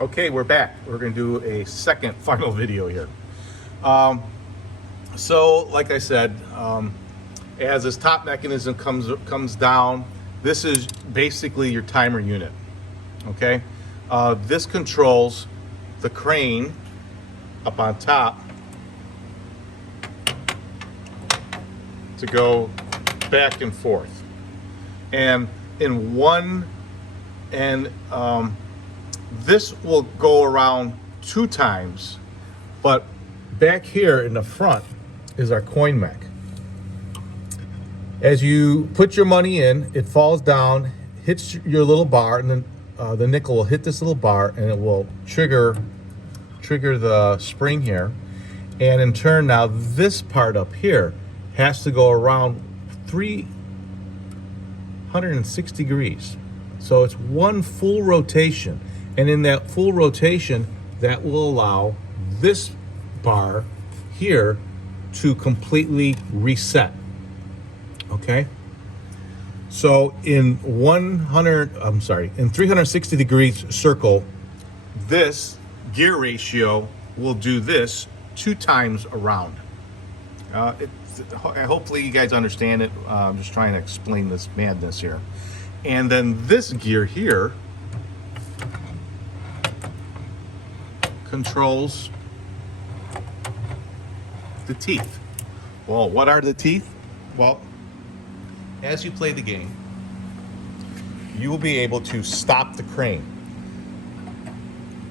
Okay, we're back. We're going to do a second final video here. So, like I said, as this top mechanism comes down, this is basically your timer unit. Okay, this controls the crane up on top to go back and forth, and in one and this will go around 2 times, but back here in the front is our coin mech. As you put your money in, it falls down, hits your little bar, and then the nickel will hit this little bar, and it will trigger the spring here. And in turn, now this part up here has to go around 360 degrees. So it's one full rotation. And in that full rotation, that will allow this bar here to completely reset. Okay? So in 360 degrees circle, this gear ratio will do this 2 times around. Hopefully you guys understand it. I'm just trying to explain this madness here. And then this gear here controls the teeth. Well, what are the teeth? Well, as you play the game, you will be able to stop the crane.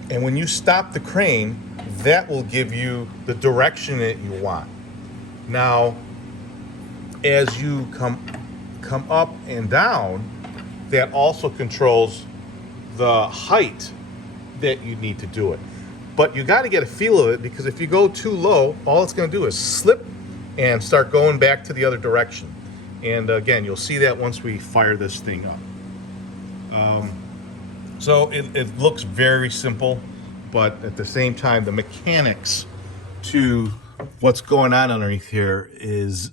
And when you stop the crane, that will give you the direction that you want. Now, as you come up and down, that also controls the height that you need to do it. But you got to get a feel of it, because if you go too low, all it's going to do is slip and start going back to the other direction. And again, you'll see that once we fire this thing up. So it looks very simple, but at the same time, the mechanics to what's going on underneath here is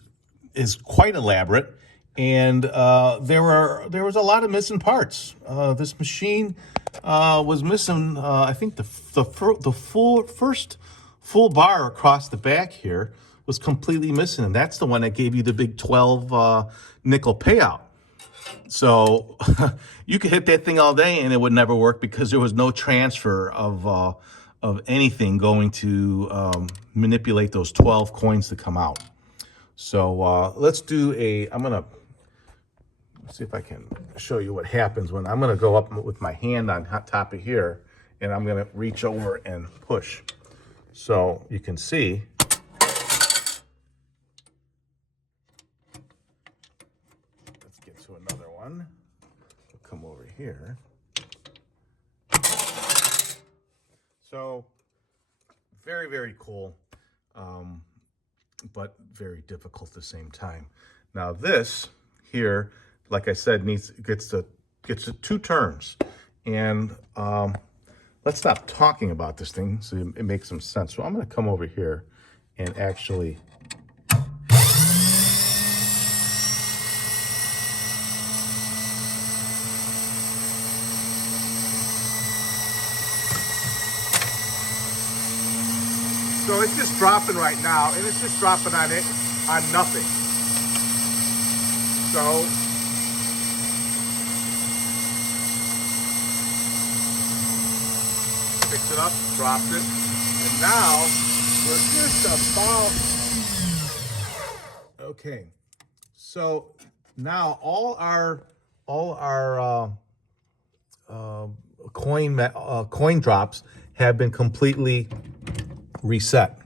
quite elaborate. And there was a lot of missing parts. This machine was missing, I think the first full bar across the back here was completely missing, and that's the one that gave you the big 12 nickel payout. So you could hit that thing all day and it would never work, because there was no transfer of anything going to manipulate those 12 coins to come out. So let's do I'm gonna see if I can show you what happens when I'm gonna go up with my hand on top of here, and I'm gonna reach over and push. So you can see. Let's get to another one. We'll come over here. So very, very cool, but very difficult at the same time. Now this here, like I said, gets to 2 turns. And let's stop talking about this thing so it makes some sense. So I'm going to come over here and actually so it's just dropping right now, and it's just dropping on nothing. So picks it up, drops it, and now we're just about okay. So now all our coin drops have been completely reset.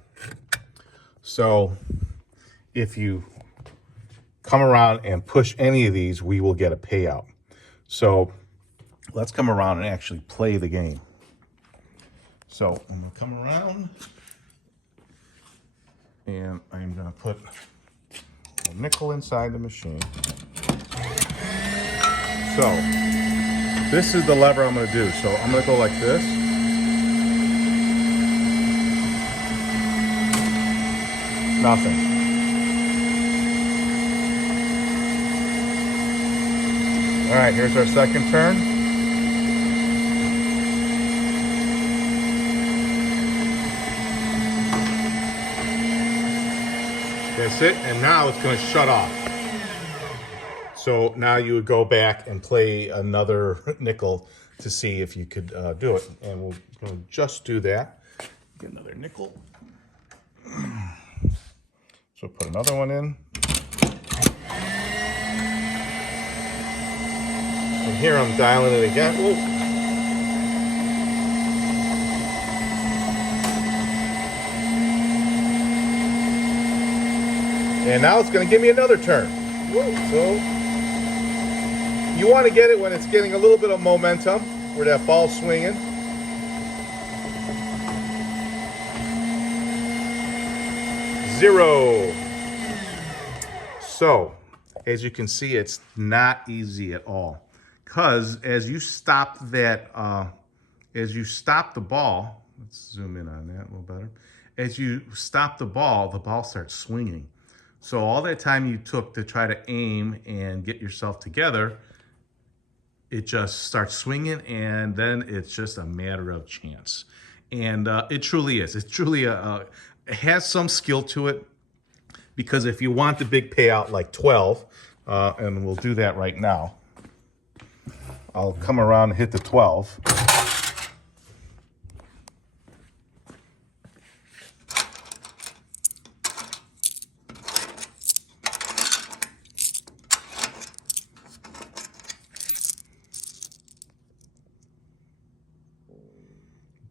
So if you come around and push any of these, we will get a payout. So let's come around and actually play the game. So I'm going to come around, and I'm going to put a nickel inside the machine. So this is the lever I'm going to do. So I'm going to go like this. Nothing. All right, here's our second turn. That's it, and now it's going to shut off. So now you would go back and play another nickel to see if you could do it. And we'll just do that. Get another nickel. So put another one in. And here I'm dialing it again. Whoa. And now it's going to give me another turn. So you want to get it when it's getting a little bit of momentum, where that ball's swinging. Zero. So, as you can see, it's not easy at all. Because as you stop that, as you stop the ball, let's zoom in on that a little better. As you stop the ball starts swinging. So all that time you took to try to aim and get yourself together, it just starts swinging, and then it's just a matter of chance. And it truly is. It's truly it has some skill to it, because if you want the big payout like 12, and we'll do that right now, I'll come around and hit the 12.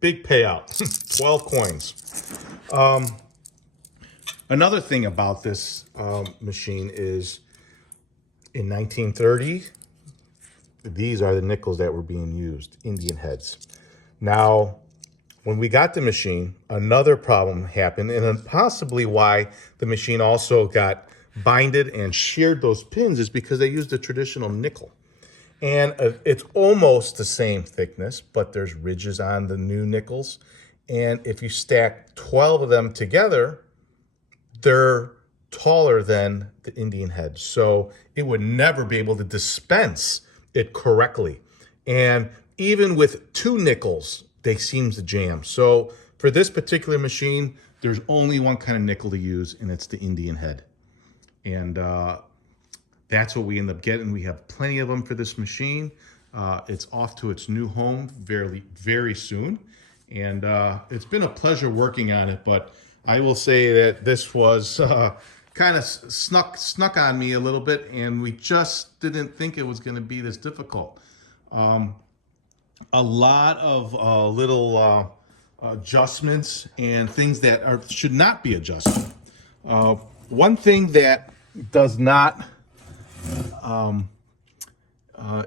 Big payout, 12 coins. Another thing about this machine is in 1930, these are the nickels that were being used, Indian heads. Now, when we got the machine, another problem happened, and possibly why the machine also got binded and sheared those pins is because they used a traditional nickel. And it's almost the same thickness, but there's ridges on the new nickels. And if you stack 12 of them together, they're taller than the Indian head. So it would never be able to dispense it correctly. And even with 2 nickels, they seem to jam. So for this particular machine, there's only one kind of nickel to use, and it's the Indian head. And that's what we end up getting. We have plenty of them for this machine. It's off to its new home very, very soon. And it's been a pleasure working on it, but I will say that this was kind of snuck on me a little bit, and we just didn't think it was going to be this difficult. A lot of little adjustments and things that should not be adjusted. One thing that does not,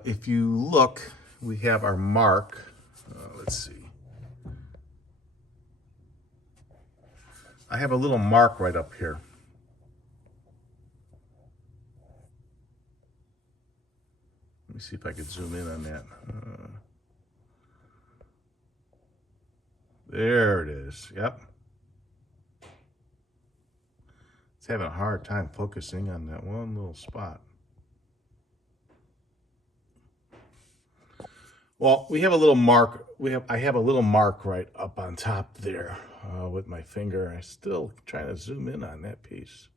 if you look, we have our mark. Let's see. I have a little mark right up here. Let me see if I can zoom in on that. There it is. Yep. It's having a hard time focusing on that one little spot. Well, we have a little mark. I have a little mark right up on top there with my finger. I'm still trying to zoom in on that piece.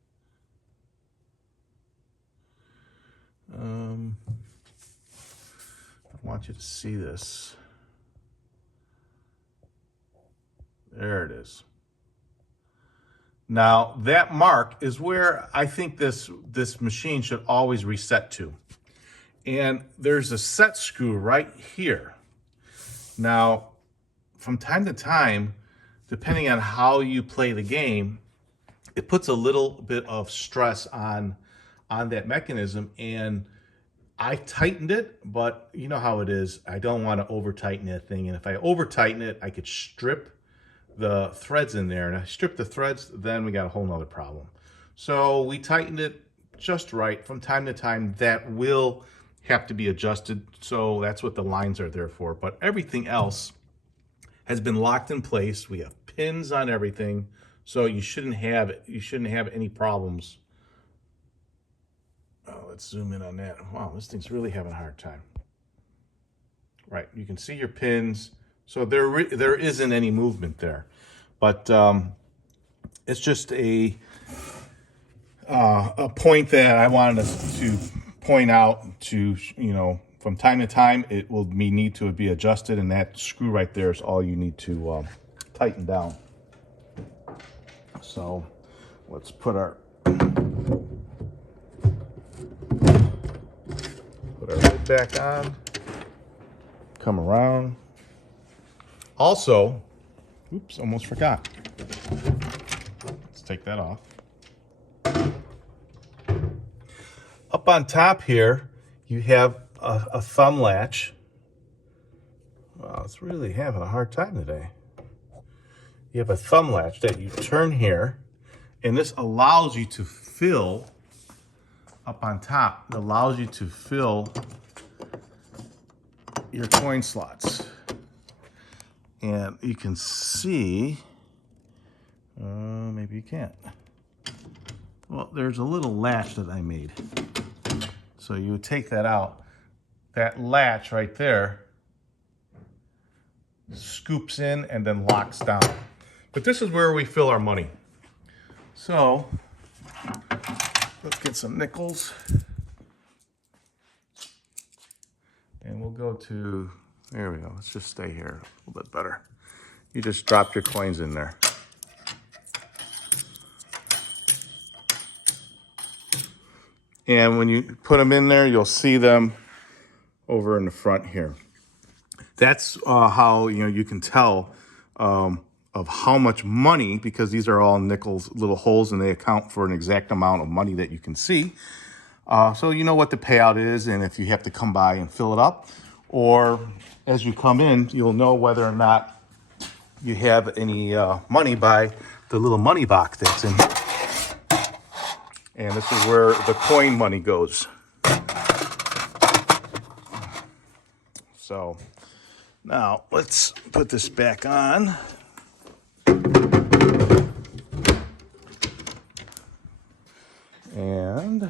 I want you to see this. There it is. Now, that mark is where I think this machine should always reset to. And there's a set screw right here. Now, from time to time, depending on how you play the game, it puts a little bit of stress on that mechanism. And I tightened it, but you know how it is. I don't want to over tighten that thing. And if I over tighten it, I could strip the threads in there. And I strip the threads, then we got a whole nother problem. So we tightened it just right. From time to time, that will have to be adjusted. So that's what the lines are there for. But everything else has been locked in place. We have pins on everything. So you shouldn't have any problems. Oh, let's zoom in on that. Wow, this thing's really having a hard time. Right, you can see your pins. So there isn't any movement there. But it's just a a point that I wanted to point out to, from time to time, it will need to be adjusted, and that screw right there is all you need to tighten down. So let's put our lid back on, come around. Also, oops, almost forgot. Let's take that off. Up on top here, you have a thumb latch. Wow, it's really having a hard time today. You have a thumb latch that you turn here, and this allows you to fill up on top. It allows you to fill your coin slots. And you can see, maybe you can't. Well, there's a little latch that I made. So you would take that out. That latch right there scoops in and then locks down. But this is where we fill our money. So let's get some nickels. And we'll go to, there we go. Let's just stay here a little bit better. You just drop your coins in there. And when you put them in there, you'll see them over in the front here. That's how you can tell of how much money, because these are all nickels, little holes, and they account for an exact amount of money that you can see. So you know what the payout is, and if you have to come by and fill it up, or as you come in, you'll know whether or not you have any money by the little money box that's in here. And this is where the coin money goes. So now let's put this back on. And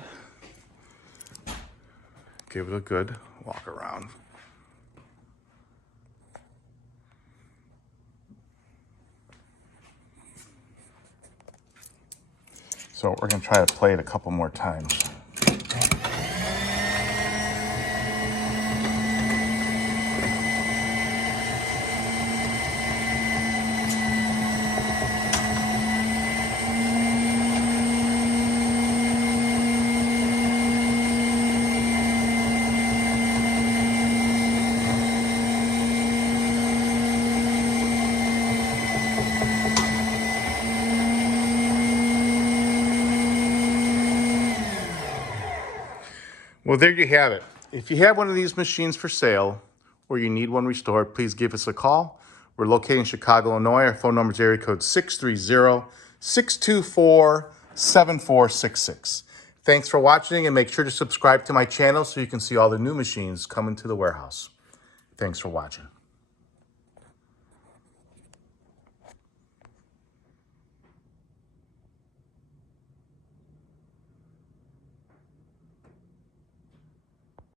give it a good walk around. So we're going to try to play it a couple more times. Well, there you have it. If you have one of these machines for sale or you need one restored, please give us a call. We're located in Chicago, Illinois. Our phone number is area code 630-624-7466. Thanks for watching, and make sure to subscribe to my channel so you can see all the new machines coming to the warehouse. Thanks for watching.